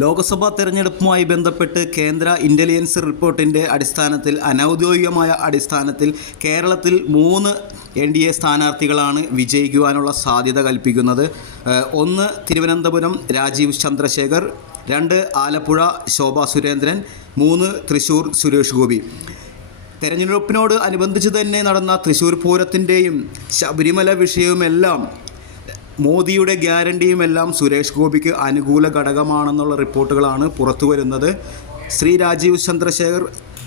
ലോക്സഭാ തെരഞ്ഞെടുപ്പുമായി ബന്ധപ്പെട്ട് കേന്ദ്ര ഇന്റലിജൻസ് റിപ്പോർട്ടിന്റെ അടിസ്ഥാനത്തിൽ അനൗദ്യോഗികമായ അടിസ്ഥാനത്തിൽ കേരളത്തിൽ മൂന്ന് എൻ ഡി എ സ്ഥാനാർത്ഥികളാണ് വിജയിക്കുവാനുള്ള സാധ്യത കൽപ്പിക്കുന്നത്. ഒന്ന് തിരുവനന്തപുരം രാജീവ് ചന്ദ്രശേഖർ രണ്ട് ആലപ്പുഴ ശോഭ സുരേന്ദ്രൻ മൂന്ന് തൃശൂർ സുരേഷ് ഗോപി. തെരഞ്ഞെടുപ്പിനോട് അനുബന്ധിച്ച് തന്നെ നടന്ന തൃശ്ശൂർ പൂരത്തിന്റെയും ശബരിമല വിഷയവുമെല്ലാം മോദിയുടെ ഗ്യാരണ്ടിയും എല്ലാം സുരേഷ് ഗോപിക്ക് അനുകൂല ഘടകമാണെന്നുള്ള റിപ്പോർട്ടുകളാണ് പുറത്തു വരുന്നത്. ശ്രീ രാജീവ് ചന്ദ്രശേഖർ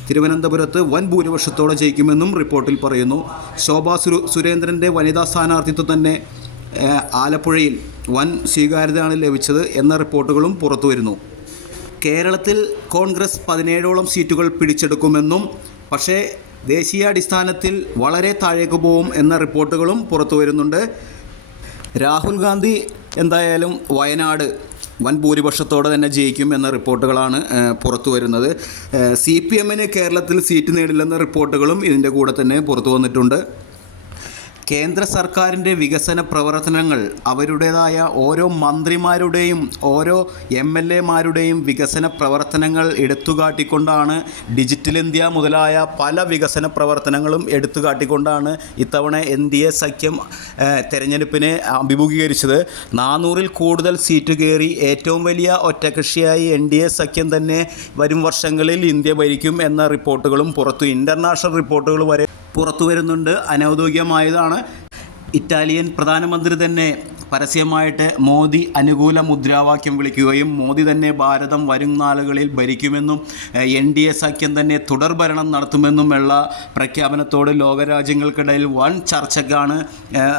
തിരുവനന്തപുരത്ത് വൻ ഭൂരിപക്ഷത്തോടെ ജയിക്കുമെന്നും റിപ്പോർട്ടിൽ പറയുന്നു. ശോഭാ സുരു സുരേന്ദ്രന്റെ വനിതാ സ്ഥാനാർത്ഥിത്വം തന്നെ ആലപ്പുഴയിൽ വൻ സ്വീകാര്യതയാണ് ലഭിച്ചത് എന്ന റിപ്പോർട്ടുകളും പുറത്തു വരുന്നു. കേരളത്തിൽ കോൺഗ്രസ് പതിനേഴോളം സീറ്റുകൾ പിടിച്ചെടുക്കുമെന്നും പക്ഷേ ദേശീയാടിസ്ഥാനത്തിൽ വളരെ താഴേക്ക് പോവും എന്ന റിപ്പോർട്ടുകളും പുറത്തു വരുന്നുണ്ട്. രാഹുൽ ഗാന്ധി എന്തായാലും വയനാട് വൻ ഭൂരിപക്ഷത്തോടെ തന്നെ ജയിക്കും എന്ന റിപ്പോർട്ടുകളാണ് പുറത്തു വരുന്നത്. സി പി എമ്മിന് കേരളത്തിൽ സീറ്റ് നേടില്ലെന്ന റിപ്പോർട്ടുകളും ഇതിന്റെ കൂടെ തന്നെ പുറത്തു വന്നിട്ടുണ്ട്. കേന്ദ്ര സർക്കാരിന്റെ വികസന പ്രവർത്തനങ്ങൾ അവരുടേതായ ഓരോ മന്ത്രിമാരുടെയും ഓരോ എം എൽ എമാരുടെയും വികസന പ്രവർത്തനങ്ങൾ എടുത്തുകാട്ടിക്കൊണ്ടാണ് ഡിജിറ്റൽ ഇന്ത്യ മുതലായ പല വികസന പ്രവർത്തനങ്ങളും എടുത്തുകാട്ടിക്കൊണ്ടാണ് ഇത്തവണ എൻ ഡി എ സഖ്യം തെരഞ്ഞെടുപ്പിനെ അഭിമുഖീകരിച്ചത്. നാനൂറിൽ കൂടുതൽ സീറ്റ് കയറി ഏറ്റവും വലിയ ഒറ്റകക്ഷിയായി എൻ ഡി എ സഖ്യം തന്നെ വരും വർഷങ്ങളിൽ ഇന്ത്യ ഭരിക്കും എന്ന റിപ്പോർട്ടുകളും പുറത്തു ഇന്റർനാഷണൽ റിപ്പോർട്ടുകൾ വരെ പുറത്തു വരുന്നുണ്ട് അനൗദ്യോഗികമായതാണ്. ഇറ്റാലിയൻ പ്രധാനമന്ത്രി തന്നെ പരസ്യമായിട്ട് മോദി അനുകൂല മുദ്രാവാക്യം വിളിക്കുകയും മോദി തന്നെ ഭാരതം വരും നാളുകളിൽ ഭരിക്കുമെന്നും എൻ ഡി എ സഖ്യം തന്നെ തുടർഭരണം നടത്തുമെന്നുമുള്ള പ്രഖ്യാപനത്തോട് ലോകരാജ്യങ്ങൾക്കിടയിൽ വൻ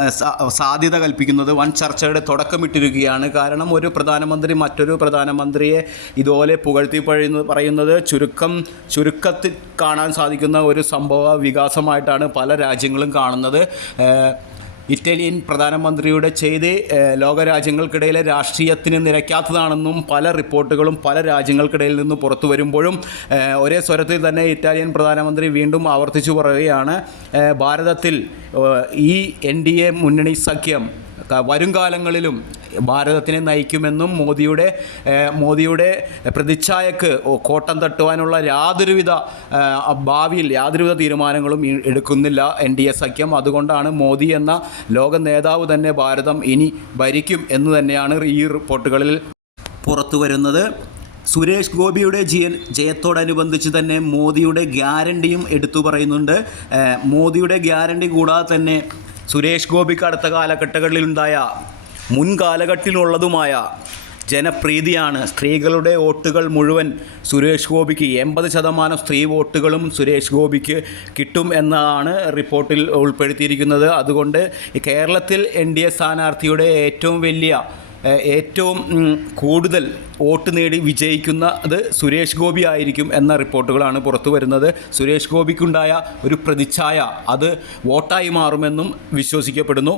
സാ- സാധ്യത കൽപ്പിക്കുന്നത്. വൻ ചർച്ചയുടെ തുടക്കമിട്ടിരിക്കുകയാണ്. കാരണം ഒരു പ്രധാനമന്ത്രി മറ്റൊരു പ്രധാനമന്ത്രിയെ ഇതുപോലെ പുകഴ്ത്തി പഴയുന്ന പറയുന്നത് ചുരുക്കം ചുരുക്കത്തിൽ കാണാൻ സാധിക്കുന്ന ഒരു സംഭവ വികാസമായിട്ടാണ് പല രാജ്യങ്ങളും കാണുന്നത്. ഇറ്റാലിയൻ പ്രധാനമന്ത്രിയുടെ ചെയ്ത് ലോകരാജ്യങ്ങൾക്കിടയിലെ രാഷ്ട്രീയത്തിന് നിരക്കാത്തതാണെന്നും പല റിപ്പോർട്ടുകളും പല രാജ്യങ്ങൾക്കിടയിൽ നിന്ന് പുറത്തു വരുമ്പോഴും ഒരേ സ്വരത്തിൽ തന്നെ ഇറ്റാലിയൻ പ്രധാനമന്ത്രി വീണ്ടും ആവർത്തിച്ചു പറയുകയാണ് ഭാരതത്തിൽ ഈ എൻ ഡി എ മുന്നണി സഖ്യം ക- വരും കാലങ്ങളിലും ഭാരതത്തിനെ നയിക്കുമെന്നും മോദിയുടെ മോദിയുടെ പ്രതിച്ഛായക്ക് കോട്ടം തട്ടുവാനുള്ള യാതൊരുവിധ ഭാവിയിൽ യാതൊരുവിധ തീരുമാനങ്ങളും എടുക്കുന്നില്ല എൻ ഡി എ സഖ്യം. അതുകൊണ്ടാണ് മോദി എന്ന ലോക നേതാവ് തന്നെ ഭാരതം ഇനി ഭരിക്കും എന്ന് തന്നെയാണ് ഈ റിപ്പോർട്ടുകളിൽ പുറത്തു വരുന്നത്. സുരേഷ് ഗോപിയുടെ ജയ ജയത്തോടനുബന്ധിച്ച് തന്നെ മോദിയുടെ ഗ്യാരണ്ടിയും എടുത്തു പറയുന്നുണ്ട്. മോദിയുടെ ഗ്യാരണ്ടി കൂടാതെ തന്നെ സുരേഷ് ഗോപിക്ക് അടുത്ത കാലഘട്ടങ്ങളിലുണ്ടായ മുൻകാലഘട്ടത്തിലുള്ളതുമായ ജനപ്രീതിയാണ് സ്ത്രീകളുടെ വോട്ടുകൾ മുഴുവൻ സുരേഷ് ഗോപിക്ക്. എൺപത് ശതമാനം സ്ത്രീ വോട്ടുകളും സുരേഷ് ഗോപിക്ക് കിട്ടും എന്നാണ് റിപ്പോർട്ടിൽ ഉൾപ്പെടുത്തിയിരിക്കുന്നത്. അതുകൊണ്ട് കേരളത്തിൽ എൻ ഡി എ സ്ഥാനാർത്ഥിയുടെ ഏറ്റവും വലിയ ഏറ്റവും കൂടുതൽ വോട്ട് നേടി വിജയിക്കുന്ന അത് സുരേഷ് ഗോപി ആയിരിക്കും എന്ന റിപ്പോർട്ടുകളാണ് പുറത്തു വരുന്നത്. സുരേഷ് ഗോപിക്കുണ്ടായ ഒരു പ്രതിച്ഛായ അത് വോട്ടായി മാറുമെന്നും വിശ്വസിക്കപ്പെടുന്നു.